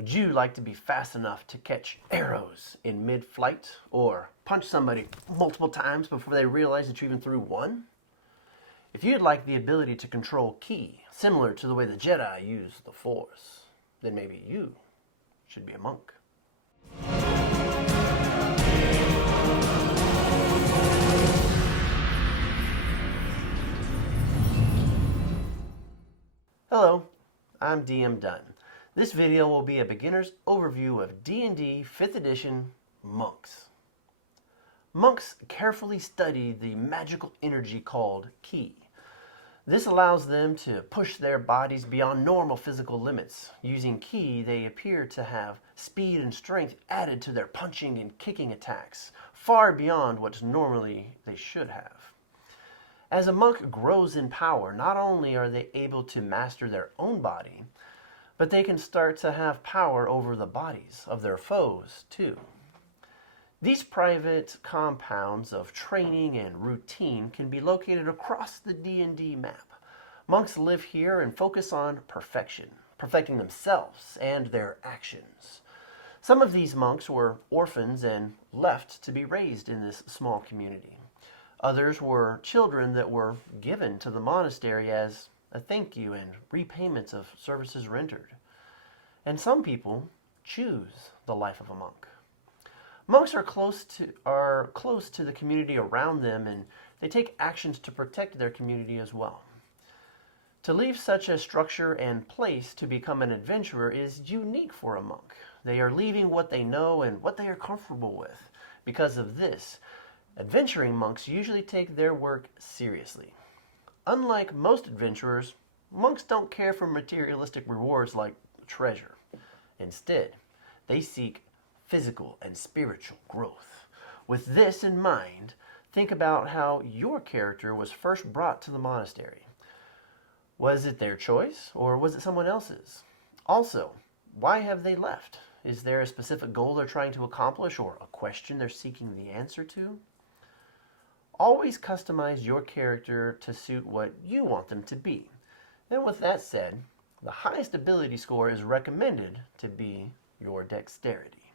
Would you like to be fast enough to catch arrows in mid-flight or punch somebody multiple times before they realize that you even threw one? If you'd like the ability to control ki, similar to the way the Jedi use the Force, then maybe you should be a monk. Hello, I'm DM Dunn. This video will be a beginner's overview of D&D 5th edition Monks. Monks carefully study the magical energy called ki. This allows them to push their bodies beyond normal physical limits. Using ki, they appear to have speed and strength added to their punching and kicking attacks, far beyond what normally they should have. As a monk grows in power, not only are they able to master their own body, but they can start to have power over the bodies of their foes, too. These private compounds of training and routine can be located across the D&D map. Monks live here and focus on perfection, perfecting themselves and their actions. Some of these monks were orphans and left to be raised in this small community. Others were children that were given to the monastery as a thank you and repayments of services rendered. And some people choose the life of a monk. Monks are close to the community around them, and they take actions to protect their community as well. To leave such a structure and place to become an adventurer is unique for a monk. They are leaving what they know and what they are comfortable with. Because of this, adventuring monks usually take their work seriously. Unlike most adventurers, monks don't care for materialistic rewards like treasure. Instead, they seek physical and spiritual growth. With this in mind, think about how your character was first brought to the monastery. Was it their choice, or was it someone else's? Also, why have they left? Is there a specific goal they're trying to accomplish, or a question they're seeking the answer to? Always customize your character to suit what you want them to be. And with that said, the highest ability score is recommended to be your dexterity.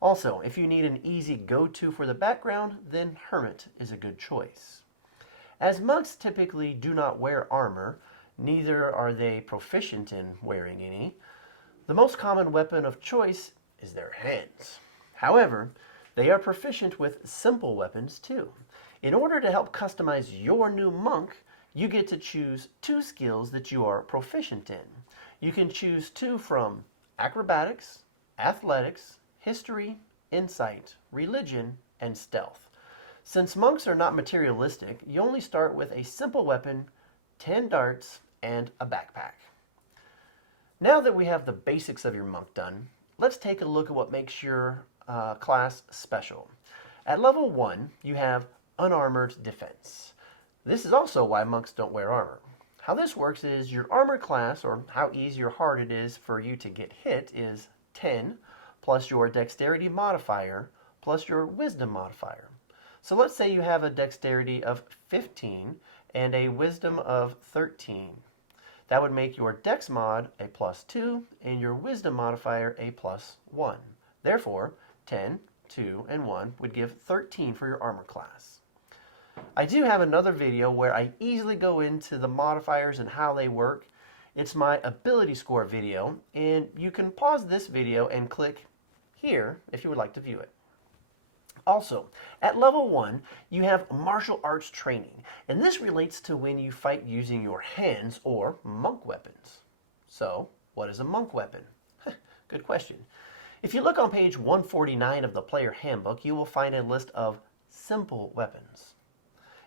Also, if you need an easy go-to for the background, then Hermit is a good choice. As monks typically do not wear armor, neither are they proficient in wearing any, the most common weapon of choice is their hands. However, they are proficient with simple weapons too. In order to help customize your new monk, you get to choose 2 skills that you are proficient in. You can choose 2 from acrobatics, athletics, history, insight, religion, and stealth. Since monks are not materialistic, you only start with a simple weapon, 10 darts, and a backpack. Now that we have the basics of your monk done, let's take a look at what makes your class special. At level 1, you have unarmored defense. This is also why monks don't wear armor. How this works is your armor class, or how easy or hard it is for you to get hit, is 10 plus your dexterity modifier plus your wisdom modifier. So let's say you have a dexterity of 15 and a wisdom of 13. That would make your dex mod a +2 and your wisdom modifier a +1. Therefore, 10, 2, and 1 would give 13 for your armor class. I do have another video where I easily go into the modifiers and how they work. It's my ability score video, and you can pause this video and click here if you would like to view it. Also, at level 1, you have martial arts training, and this relates to when you fight using your hands or monk weapons. So, what is a monk weapon? Good question. If you look on page 149 of the player handbook, you will find a list of simple weapons.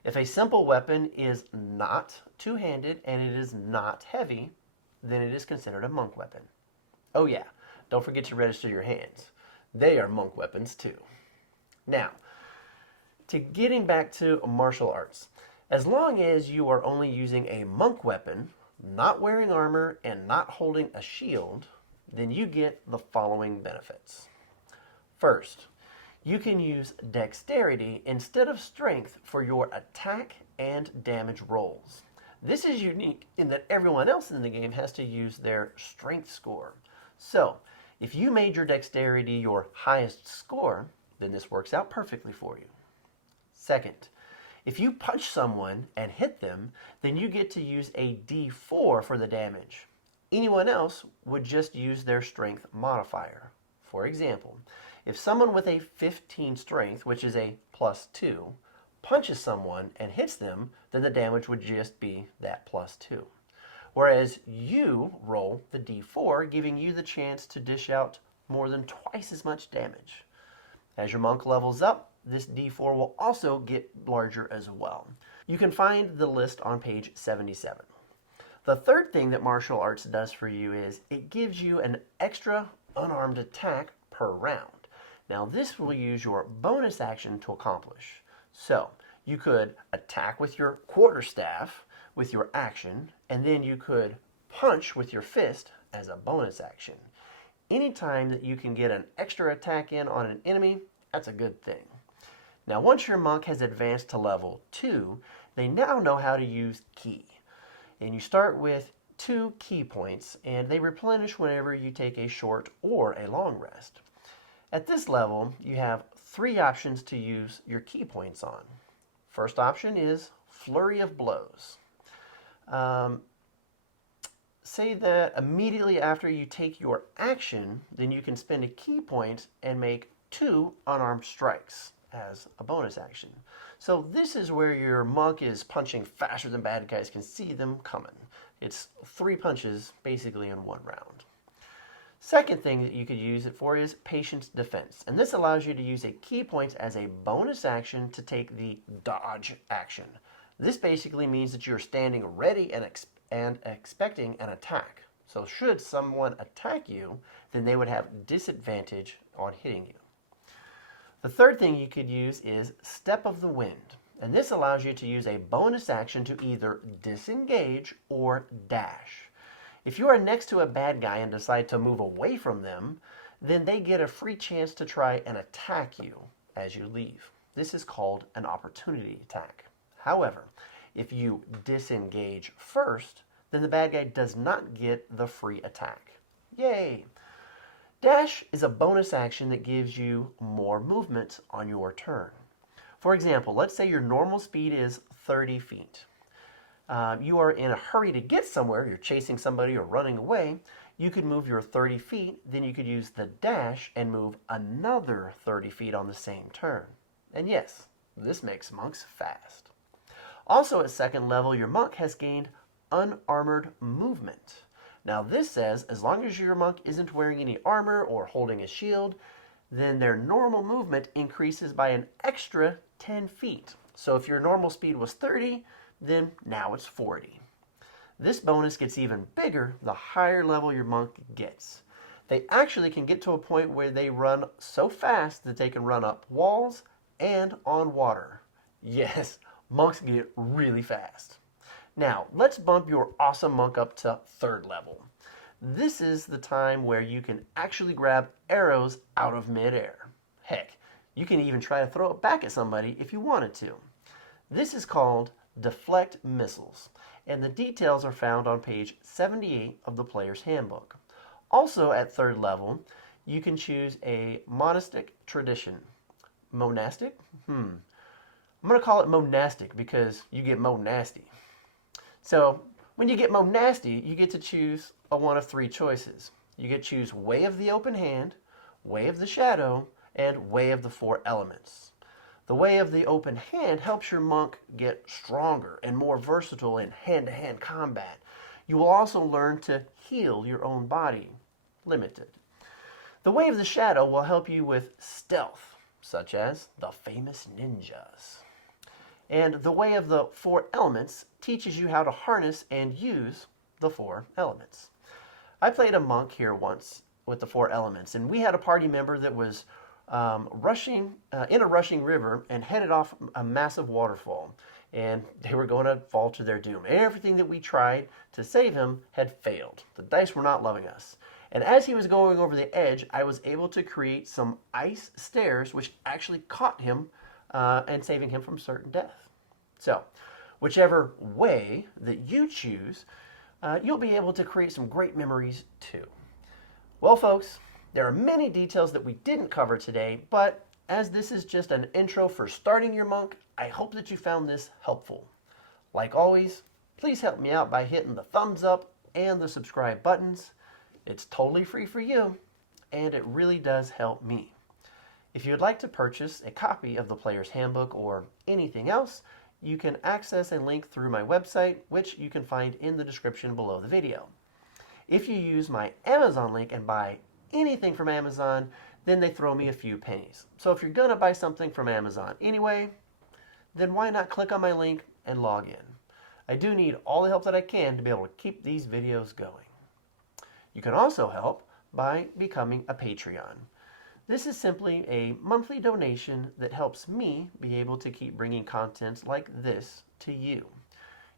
If a simple weapon is not two-handed and it is not heavy, then it is considered a monk weapon. Oh yeah, don't forget to register your hands. They are monk weapons too. Now, to getting back to martial arts, as long as you are only using a monk weapon, not wearing armor, and not holding a shield, then you get the following benefits. First, you can use dexterity instead of strength for your attack and damage rolls. This is unique in that everyone else in the game has to use their strength score. So, If you made your dexterity your highest score, then this works out perfectly for you. Second, if you punch someone and hit them, then you get to use a D4 for the damage. Anyone else would just use their strength modifier. For example, if someone with a 15 strength, which is a +2, punches someone and hits them, then the damage would just be that +2. Whereas you roll the D4, giving you the chance to dish out more than twice as much damage. As your monk levels up, this D4 will also get larger as well. You can find the list on page 77. The third thing that martial arts does for you is it gives you an extra unarmed attack per round. Now this will use your bonus action to accomplish. So you could attack with your quarterstaff with your action, and then you could punch with your fist as a bonus action. Anytime that you can get an extra attack in on an enemy, that's a good thing. Now once your monk has advanced to level 2, they now know how to use ki. And you start with 2 ki points, and they replenish whenever you take a short or a long rest. At this level, you have 3 options to use your ki points on. First option is Flurry of Blows. Say that immediately after you take your action, then you can spend a ki point and make 2 unarmed strikes as a bonus action. So this is where your monk is punching faster than bad guys can see them coming. It's 3 punches basically in 1 round. Second thing that you could use it for is Patience Defense. And this allows you to use a ki point as a bonus action to take the dodge action. This basically means that you're standing ready and expecting an attack. So should someone attack you, then they would have disadvantage on hitting you. The third thing you could use is Step of the Wind. And this allows you to use a bonus action to either disengage or dash. If you are next to a bad guy and decide to move away from them, then they get a free chance to try and attack you as you leave. This is called an opportunity attack. However, if you disengage first, then the bad guy does not get the free attack. Yay! Dash is a bonus action that gives you more movement on your turn. For example, let's say your normal speed is 30 feet. You are in a hurry to get somewhere, you're chasing somebody or running away, you could move your 30 feet, then you could use the dash and move another 30 feet on the same turn. And yes, this makes monks fast. Also at second level, your monk has gained unarmored movement. Now this says as long as your monk isn't wearing any armor or holding a shield, then their normal movement increases by an extra 10 feet. So if your normal speed was 30, then now it's 40. This bonus gets even bigger the higher level your monk gets. They actually can get to a point where they run so fast that they can run up walls and on water. Yes, monks get really fast. Now, let's bump your awesome monk up to third level. This is the time where you can actually grab arrows out of midair. Heck, you can even try to throw it back at somebody if you wanted to. This is called Deflect Missiles, and the details are found on page 78 of the Player's Handbook. Also at third level, you can choose a monastic tradition. Monastic? I'm going to call it monastic because you get mo nasty. So when you get mo nasty, you get to choose one of 3 choices. You get to choose Way of the Open Hand, Way of the Shadow, and Way of the 4 Elements. The Way of the Open Hand helps your monk get stronger and more versatile in hand-to-hand combat. You will also learn to heal your own body, limited. The Way of the Shadow will help you with stealth, such as the famous ninjas. And the Way of the 4 Elements teaches you how to harness and use the 4 elements. I played a monk here once with the 4 elements, and we had a party member that was rushing in a rushing river and headed off a massive waterfall, and they were going to fall to their doom. Everything that we tried to save him had failed. The dice were not loving us. And as he was going over the edge, I was able to create some ice stairs which actually caught him and saving him from certain death. So, whichever way that you choose, you'll be able to create some great memories too. Well, folks, There are many details that we didn't cover today, but as this is just an intro for starting your monk, I hope that you found this helpful. Like always, please help me out by hitting the thumbs up and the subscribe buttons. It's totally free for you, and it really does help me. If you'd like to purchase a copy of the Player's Handbook or anything else, you can access a link through my website, which you can find in the description below the video. If you use my Amazon link and buy anything from Amazon, then they throw me a few pennies. So if you're going to buy something from Amazon anyway, then why not click on my link and log in? I do need all the help that I can to be able to keep these videos going. You can also help by becoming a Patreon. This is simply a monthly donation that helps me be able to keep bringing content like this to you.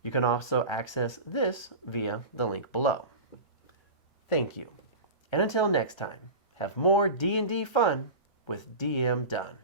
You can also access this via the link below. Thank you. And until next time, have more D&D fun with DM Dunn.